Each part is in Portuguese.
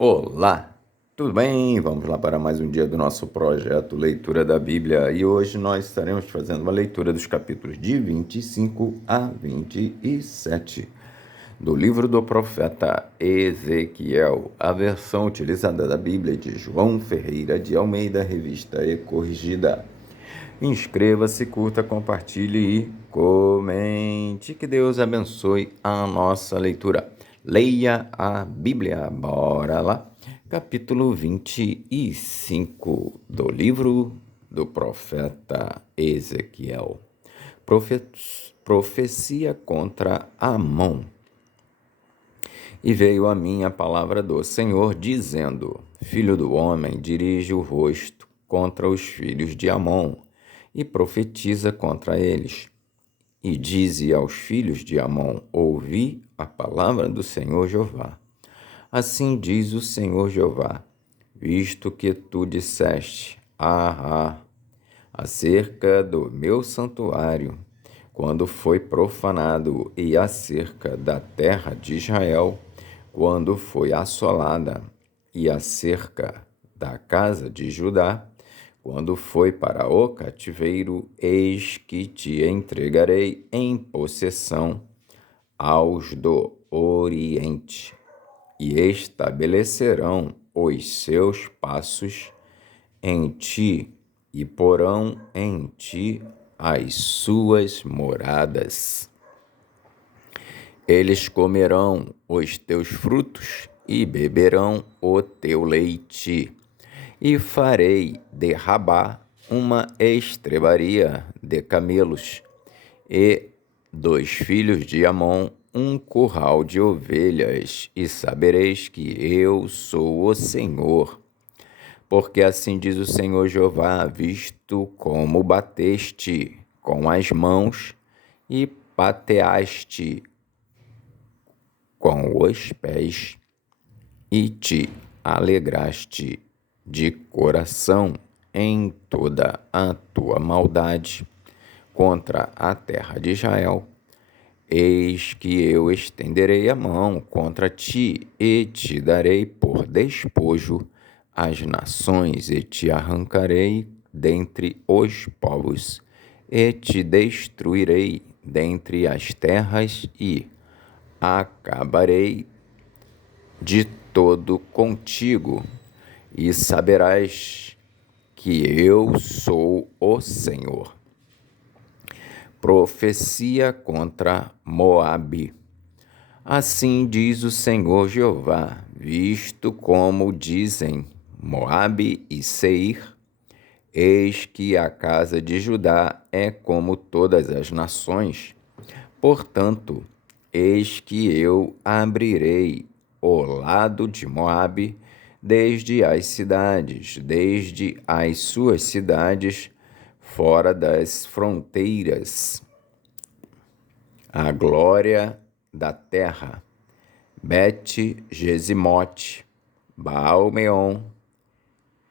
Olá, tudo bem? Vamos lá para mais um dia do nosso projeto Leitura da Bíblia e hoje nós estaremos fazendo uma leitura dos capítulos de 25 a 27 do livro do profeta Ezequiel, a versão utilizada da Bíblia de João Ferreira de Almeida, revista e corrigida. Inscreva-se, curta, compartilhe e comente. Que Deus abençoe a nossa leitura. Leia a Bíblia. Bora lá. Capítulo 25 do livro do profeta Ezequiel. Profecia contra Amon. E veio a mim a palavra do Senhor, dizendo: Filho do homem, dirige o rosto contra os filhos de Amon, e profetiza contra eles. E dize aos filhos de Amon: Ouvi a palavra do Senhor Jeová. Assim diz o Senhor Jeová: Visto que tu disseste, acerca do meu santuário, quando foi profanado, e acerca da terra de Israel, quando foi assolada, e acerca da casa de Judá, quando foi para o cativeiro, eis que te entregarei em possessão aos do Oriente, e estabelecerão os seus passos em ti, e porão em ti as suas moradas. Eles comerão os teus frutos e beberão o teu leite, e farei de Rabá uma estrebaria de camelos, e dos filhos de Amon um curral de ovelhas, e sabereis que eu sou o Senhor. Porque assim diz o Senhor Jeová: visto como bateste com as mãos e pateaste com os pés, e te alegraste de coração em toda a tua maldade contra a terra de Israel, eis que eu estenderei a mão contra ti, e te darei por despojo as nações, e te arrancarei dentre os povos, e te destruirei dentre as terras, e acabarei de todo contigo, e saberás que eu sou o Senhor. Profecia contra Moabe. Assim diz o Senhor Jeová: visto como dizem Moabe e Seir, eis que a casa de Judá é como todas as nações. Portanto, eis que eu abrirei o lado de Moabe, desde as suas cidades, fora das fronteiras, a glória da terra, Bet-Gesimote, Baal-meon,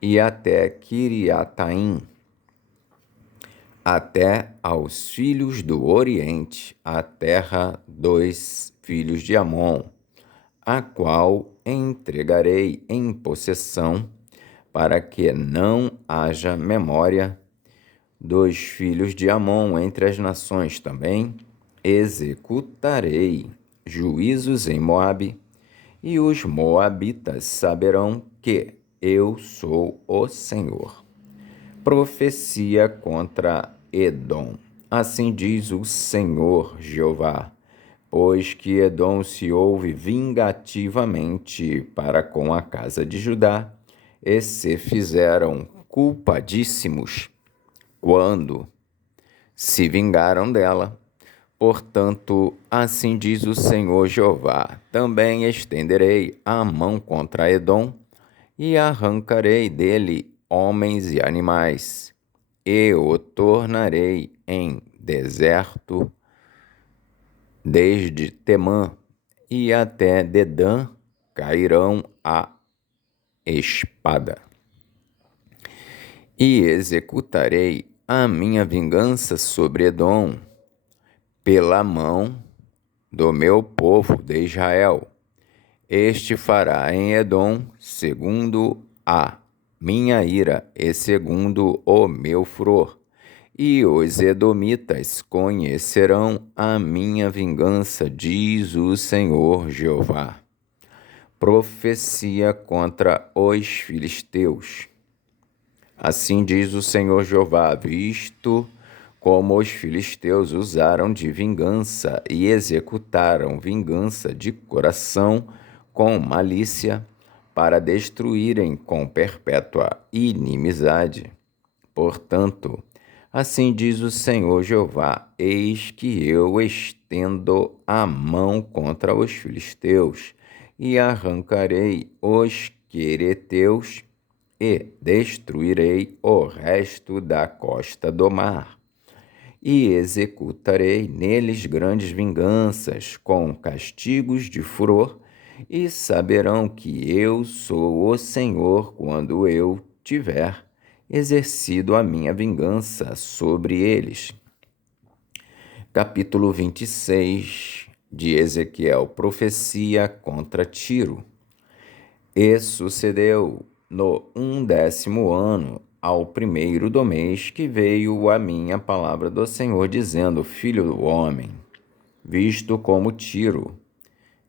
e até Quiriataim, até aos filhos do Oriente, a terra dos filhos de Amon, a qual entregarei em possessão, para que não haja memória dos filhos de Amon entre as nações. Também executarei juízos em Moabe, e os moabitas saberão que eu sou o Senhor. Profecia contra Edom. Assim diz o Senhor Jeová: pois que Edom se houve vingativamente para com a casa de Judá, e se fizeram culpadíssimos quando se vingaram dela. Portanto, assim diz o Senhor Jeová: também estenderei a mão contra Edom, e arrancarei dele homens e animais, e o tornarei em deserto, desde Temã e até Dedã cairão a espada. E executarei a minha vingança sobre Edom pela mão do meu povo de Israel, Este fará em Edom segundo a minha ira e segundo o meu furor. E os edomitas conhecerão a minha vingança, diz o Senhor Jeová. Profecia contra os filisteus. Assim diz o Senhor Jeová, visto como os filisteus usaram de vingança e executaram vingança de coração com malícia para destruírem com perpétua inimizade. Portanto, assim diz o Senhor Jeová, eis que eu estendo a mão contra os filisteus e arrancarei os quereteus e destruirei o resto da costa do mar. E executarei neles grandes vinganças com castigos de furor, e saberão que eu sou o Senhor quando eu tiver exercido a minha vingança sobre eles. Capítulo 26 de Ezequiel, profecia contra Tiro. E sucedeu no 11º ano, ao 1º do mês, que veio a minha palavra do Senhor, dizendo: Filho do homem, visto como Tiro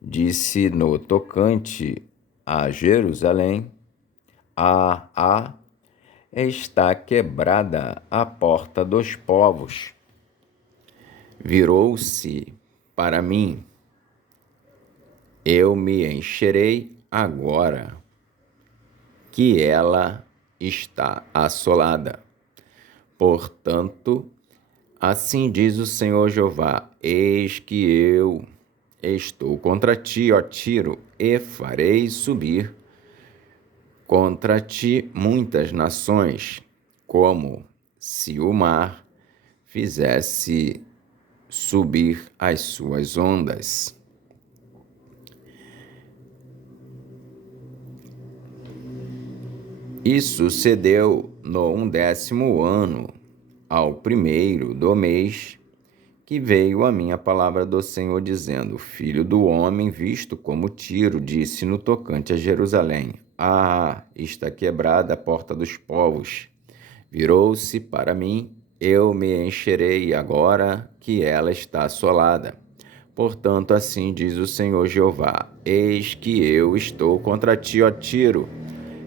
disse no tocante a Jerusalém, está quebrada a porta dos povos. Virou-se para mim, eu me encherei agora que ela está assolada. Portanto, assim diz o Senhor Jeová, eis que eu estou contra ti, ó Tiro, e farei subir contra ti muitas nações, como se o mar fizesse subir as suas ondas. E sucedeu no 11º ano, ao 1º do mês, que veio a minha palavra do Senhor, dizendo: Filho do homem, visto como Tiro disse no tocante a Jerusalém, está quebrada a porta dos povos. Virou-se para mim, eu me encherei agora que ela está assolada. Portanto, assim diz o Senhor Jeová, eis que eu estou contra ti, ó Tiro,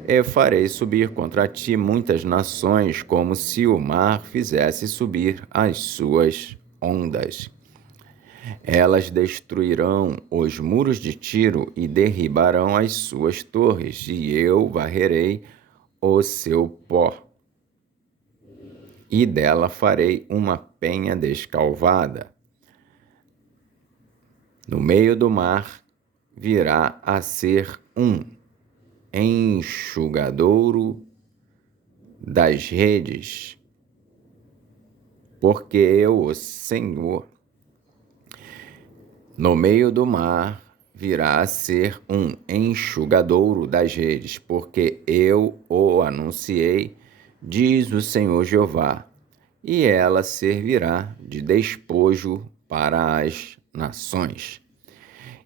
e farei subir contra ti muitas nações, como se o mar fizesse subir as suas ondas. Elas destruirão os muros de Tiro e derribarão as suas torres, e eu varrerei o seu pó. E dela farei uma penha descalvada. No meio do mar virá a ser um enxugadouro das redes, porque eu, o Senhor, no meio do mar virá a ser um enxugadouro das redes, porque eu o anunciei, diz o Senhor Jeová, e ela servirá de despojo para as nações.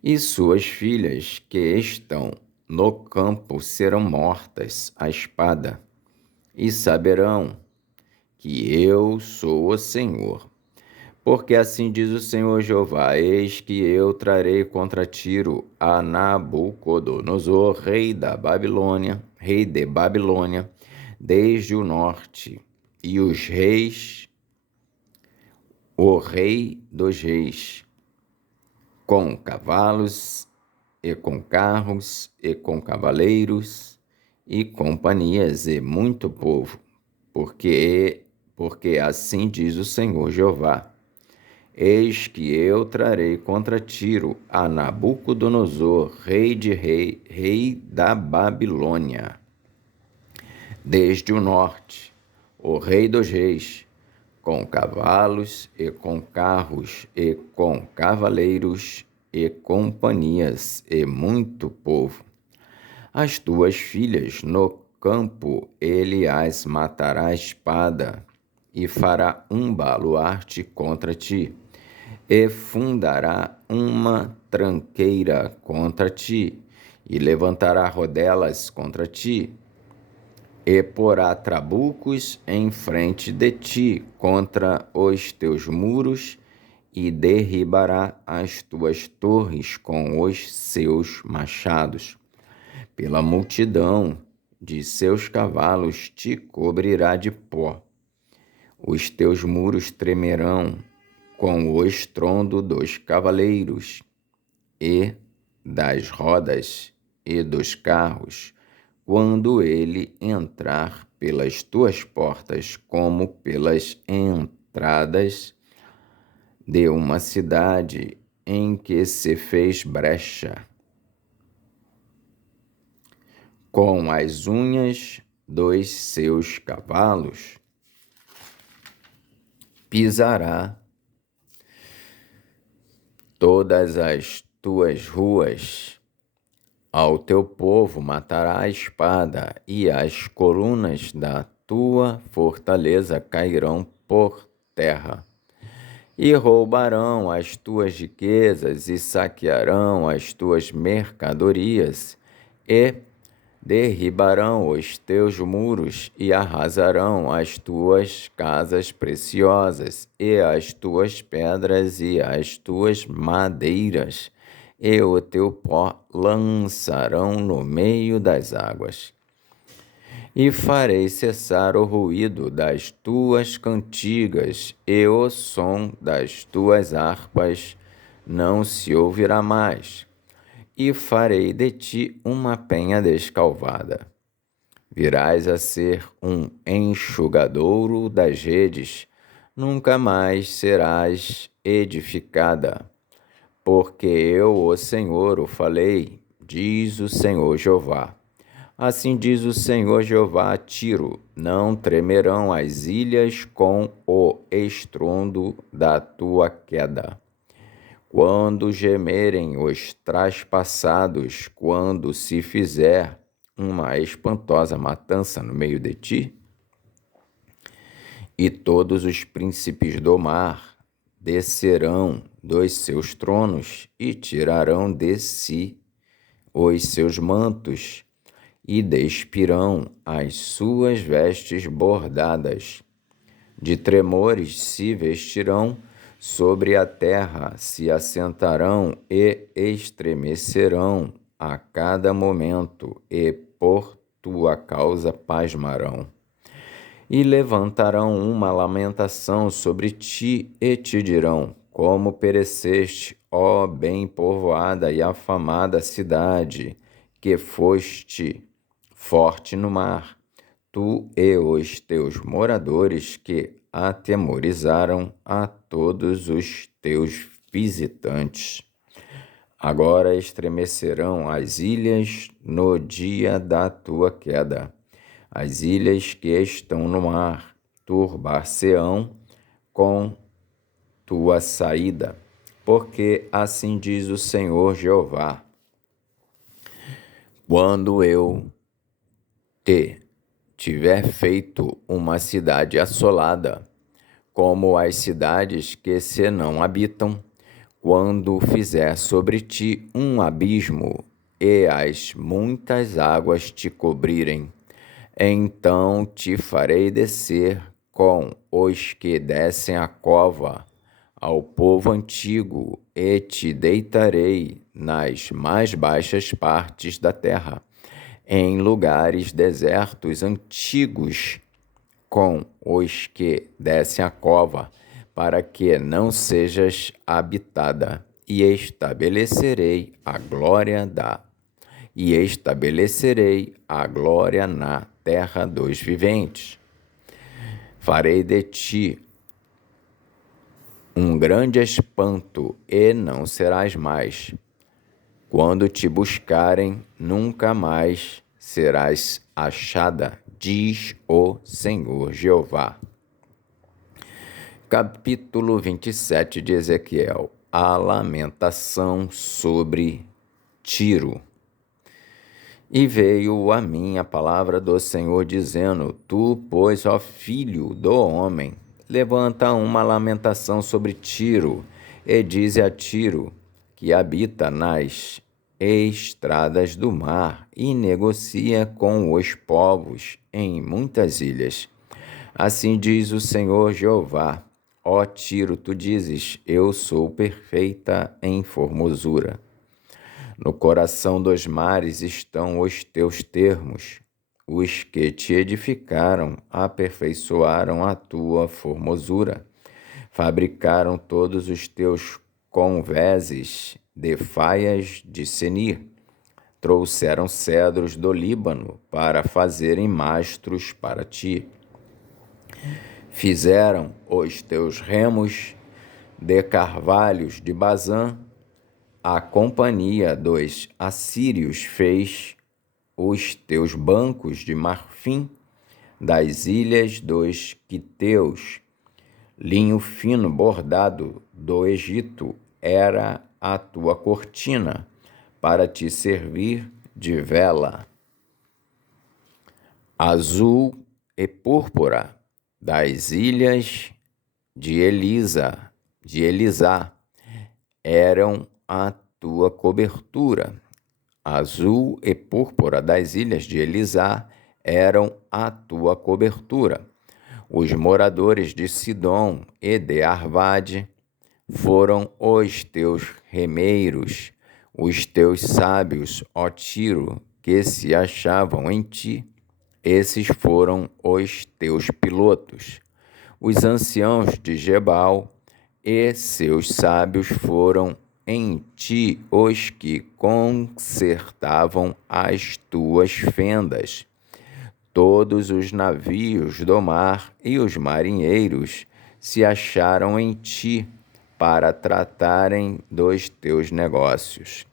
E suas filhas que estão no campo serão mortas à espada, e saberão que eu sou o Senhor. Porque assim diz o Senhor Jeová, eis que eu trarei contra Tiro a Nabucodonosor, rei de Babilônia, desde o norte, e o rei dos reis, com cavalos, e com carros, e com cavaleiros, e companhias, e muito povo, porque assim diz o Senhor Jeová, eis que eu trarei contra Tiro a Nabucodonosor, rei da Babilônia, desde o norte, o rei dos reis, com cavalos e com carros e com cavaleiros e companhias e muito povo. As tuas filhas no campo ele as matará à espada e fará um baluarte contra ti e fundará uma tranqueira contra ti e levantará rodelas contra ti, e porá trabucos em frente de ti contra os teus muros, e derribará as tuas torres com os seus machados. Pela multidão de seus cavalos te cobrirá de pó. Os teus muros tremerão com o estrondo dos cavaleiros e das rodas e dos carros, quando ele entrar pelas tuas portas, como pelas entradas de uma cidade em que se fez brecha. Com as unhas dos seus cavalos pisará todas as tuas ruas. Ao teu povo matará a espada, e as colunas da tua fortaleza cairão por terra. E roubarão as tuas riquezas, e saquearão as tuas mercadorias, e derribarão os teus muros, e arrasarão as tuas casas preciosas, e as tuas pedras, e as tuas madeiras, e o teu pó lançarão no meio das águas. E farei cessar o ruído das tuas cantigas, e o som das tuas harpas não se ouvirá mais. E farei de ti uma penha descalvada. Virás a ser um enxugadouro das redes, nunca mais serás edificada. Porque eu, o Senhor, o falei, diz o Senhor Jeová. Assim diz o Senhor Jeová a Tiro: não tremerão as ilhas com o estrondo da tua queda. Quando gemerem os traspassados, quando se fizer uma espantosa matança no meio de ti, e todos os príncipes do mar descerão dos seus tronos e tirarão de si os seus mantos e despirão as suas vestes bordadas. De tremores se vestirão, sobre a terra se assentarão e estremecerão a cada momento, e por tua causa pasmarão. E levantarão uma lamentação sobre ti e te dirão: como pereceste, ó bem povoada e afamada cidade, que foste forte no mar, tu e os teus moradores que atemorizaram a todos os teus visitantes. Agora estremecerão as ilhas no dia da tua queda. As ilhas que estão no mar turbar-se-ão com tua saída, porque assim diz o Senhor Jeová: quando eu te tiver feito uma cidade assolada, como as cidades que se não habitam, quando fizer sobre ti um abismo e as muitas águas te cobrirem, então te farei descer com os que descem a cova ao povo antigo, e te deitarei nas mais baixas partes da terra, em lugares desertos antigos, com os que descem a cova, para que não sejas habitada, e estabelecerei a glória na terra dos viventes. Farei de ti um grande espanto, e não serás mais. Quando te buscarem, nunca mais serás achada, diz o Senhor Jeová. Capítulo 27 de Ezequiel. A lamentação sobre Tiro. E veio a mim a palavra do Senhor, dizendo: tu, pois, ó filho do homem, levanta uma lamentação sobre Tiro, e dize a Tiro, que habita nas estradas do mar e negocia com os povos em muitas ilhas. Assim diz o Senhor Jeová: ó Tiro, tu dizes, eu sou perfeita em formosura. No coração dos mares estão os teus termos. Os que te edificaram aperfeiçoaram a tua formosura. Fabricaram todos os teus convéses de faias de Senir. Trouxeram cedros do Líbano para fazerem mastros para ti. Fizeram os teus remos de carvalhos de Bazã. A companhia dos assírios fez os teus bancos de marfim das ilhas dos quiteus. Linho fino bordado do Egito era a tua cortina para te servir de vela. Azul e púrpura das ilhas de Elisá eram a tua cobertura. Azul e púrpura das ilhas de Elisá eram a tua cobertura. Os moradores de Sidom e de Arvade foram os teus remeiros, os teus sábios, ó Tiro, que se achavam em ti. Esses foram os teus pilotos. Os anciãos de Gebal e seus sábios foram em ti os que consertavam as tuas fendas. Todos os navios do mar e os marinheiros se acharam em ti para tratarem dos teus negócios.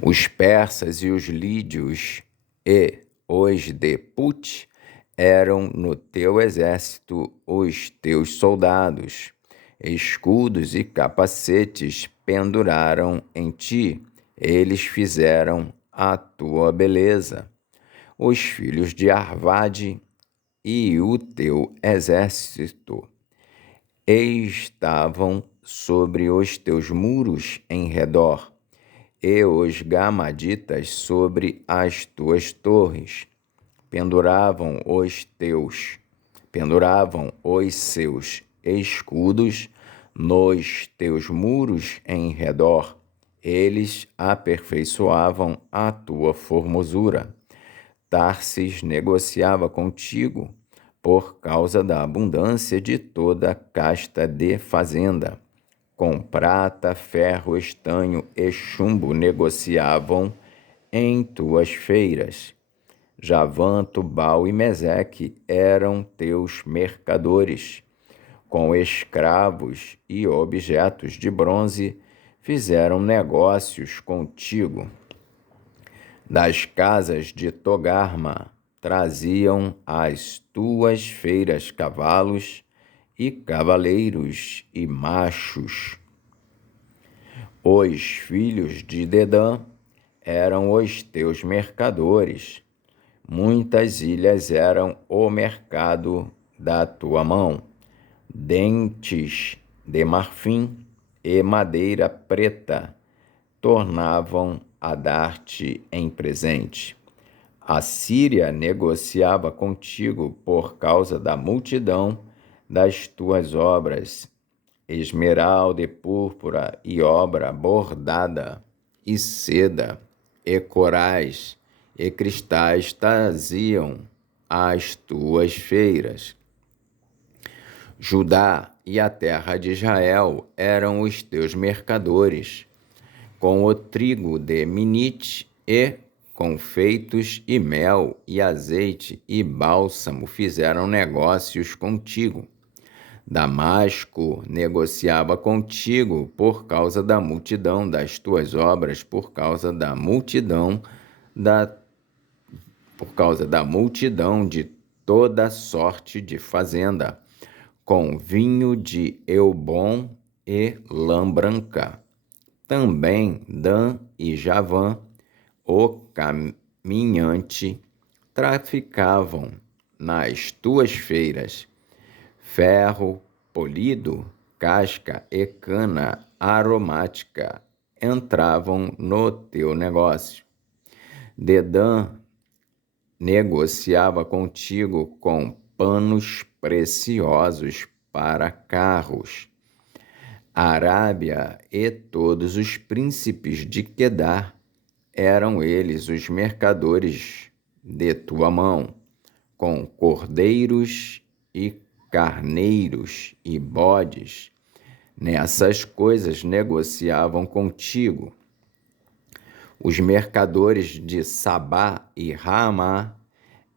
Os persas e os lídios e os de Put eram no teu exército os teus soldados. Escudos e capacetes penduraram em ti, eles fizeram a tua beleza. Os filhos de Arvade e o teu exército estavam sobre os teus muros em redor, e os gamaditas sobre as tuas torres. Penduravam os seus escudos nos teus muros em redor. Eles aperfeiçoavam a tua formosura. Tarsis negociava contigo por causa da abundância de toda a casta de fazenda. Com prata, ferro, estanho e chumbo negociavam em tuas feiras. Javã, Tubal e Meseque eram teus mercadores. Com escravos e objetos de bronze fizeram negócios contigo. Das casas de Togarma traziam às tuas feiras cavalos e cavaleiros e machos. Os filhos de Dedã eram os teus mercadores. Muitas ilhas eram o mercado da tua mão. Dentes de marfim e madeira preta tornavam a dar-te em presente. A Síria negociava contigo por causa da multidão das tuas obras, esmeralda e púrpura e obra bordada, e seda, e corais, e cristais traziam às tuas feiras. Judá e a terra de Israel eram os teus mercadores, com o trigo de Minite e confeitos e mel e azeite e bálsamo fizeram negócios contigo. Damasco negociava contigo por causa da multidão das tuas obras, por causa da multidão de toda sorte de fazenda, com vinho de Eubom e lã branca. Também Dan e Javã, o caminhante, traficavam nas tuas feiras ferro polido, casca e cana aromática entravam no teu negócio. Dedã negociava contigo com panos preciosos para carros. A Arábia e todos os príncipes de Quedar eram eles os mercadores de tua mão, com cordeiros e carneiros e bodes. Nessas coisas negociavam contigo. Os mercadores de Sabá e Ramá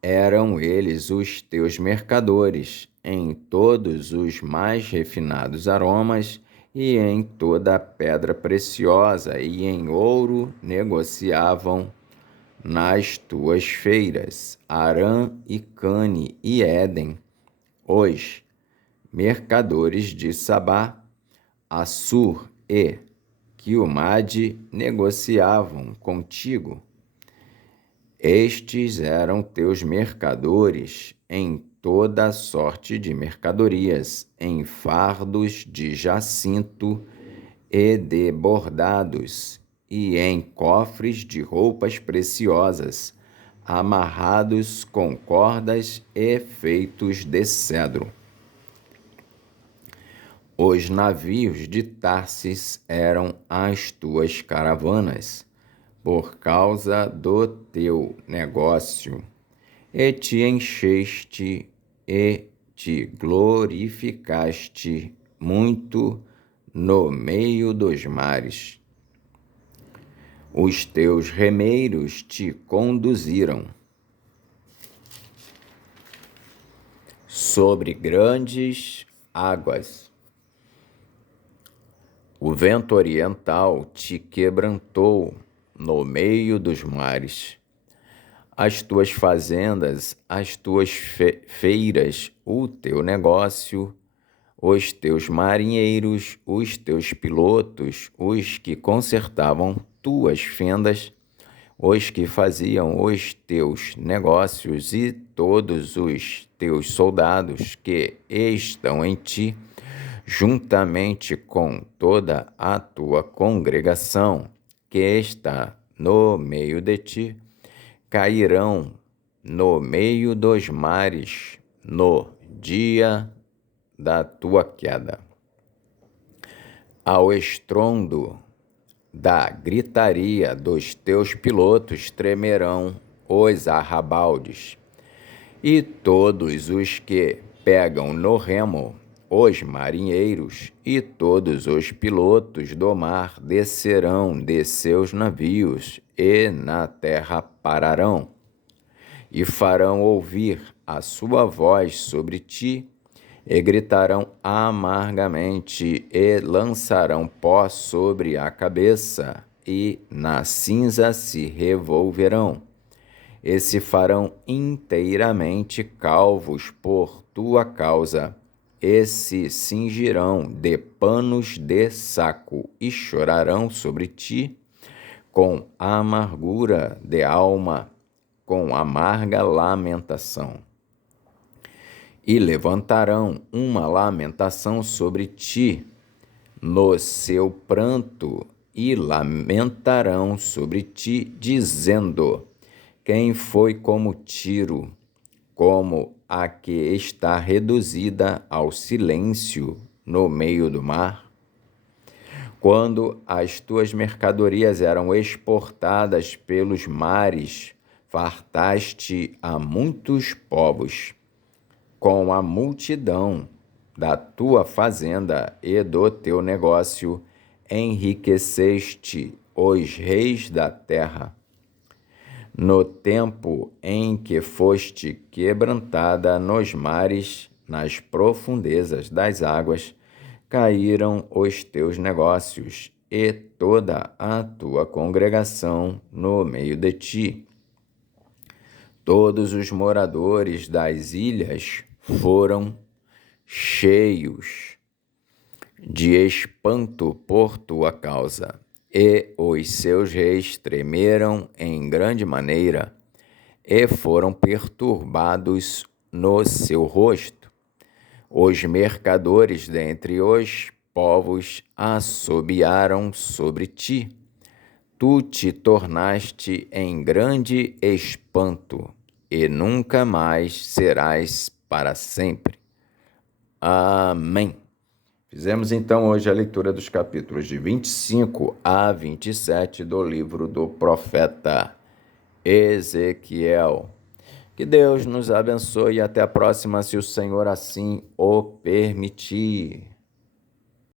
eram eles os teus mercadores em todos os mais refinados aromas e em toda a pedra preciosa e em ouro negociavam nas tuas feiras, Arã e Cane e Éden, os mercadores de Sabá, Assur e Quilmade negociavam contigo. Estes eram teus mercadores em toda sorte de mercadorias, em fardos de jacinto e de bordados, e em cofres de roupas preciosas, amarrados com cordas e feitos de cedro. Os navios de Tarsis eram as tuas caravanas, por causa do teu negócio, e te encheste e te glorificaste muito no meio dos mares. Os teus remeiros te conduziram sobre grandes águas. O vento oriental te quebrantou no meio dos mares. As tuas fazendas, as tuas feiras, o teu negócio, os teus marinheiros, os teus pilotos, os que consertavam tuas fendas, os que faziam os teus negócios e todos os teus soldados que estão em ti, juntamente com toda a tua congregação que está no meio de ti, cairão no meio dos mares no dia da tua queda. Ao estrondo da gritaria dos teus pilotos tremerão os arrabaldes, e todos os que pegam no remo, os marinheiros e todos os pilotos do mar descerão de seus navios e na terra pararão, e farão ouvir a sua voz sobre ti, e gritarão amargamente, e lançarão pó sobre a cabeça, e na cinza se revolverão, e se farão inteiramente calvos por tua causa, e se cingirão de panos de saco, e chorarão sobre ti com amargura de alma, com amarga lamentação. E levantarão uma lamentação sobre ti no seu pranto, e lamentarão sobre ti, dizendo: quem foi como Tiro, como a que está reduzida ao silêncio no meio do mar? Quando as tuas mercadorias eram exportadas pelos mares, fartaste a muitos povos. Com a multidão da tua fazenda e do teu negócio, enriqueceste os reis da terra. No tempo em que foste quebrantada nos mares, nas profundezas das águas, caíram os teus negócios e toda a tua congregação no meio de ti. Todos os moradores das ilhas foram cheios de espanto por tua causa, e os seus reis tremeram em grande maneira, e foram perturbados no seu rosto. Os mercadores dentre os povos assobiaram sobre ti, tu te tornaste em grande espanto, e nunca mais serás para sempre. Amém. Fizemos então hoje a leitura dos capítulos de 25 a 27 do livro do profeta Ezequiel. Que Deus nos abençoe e até a próxima, se o Senhor assim o permitir.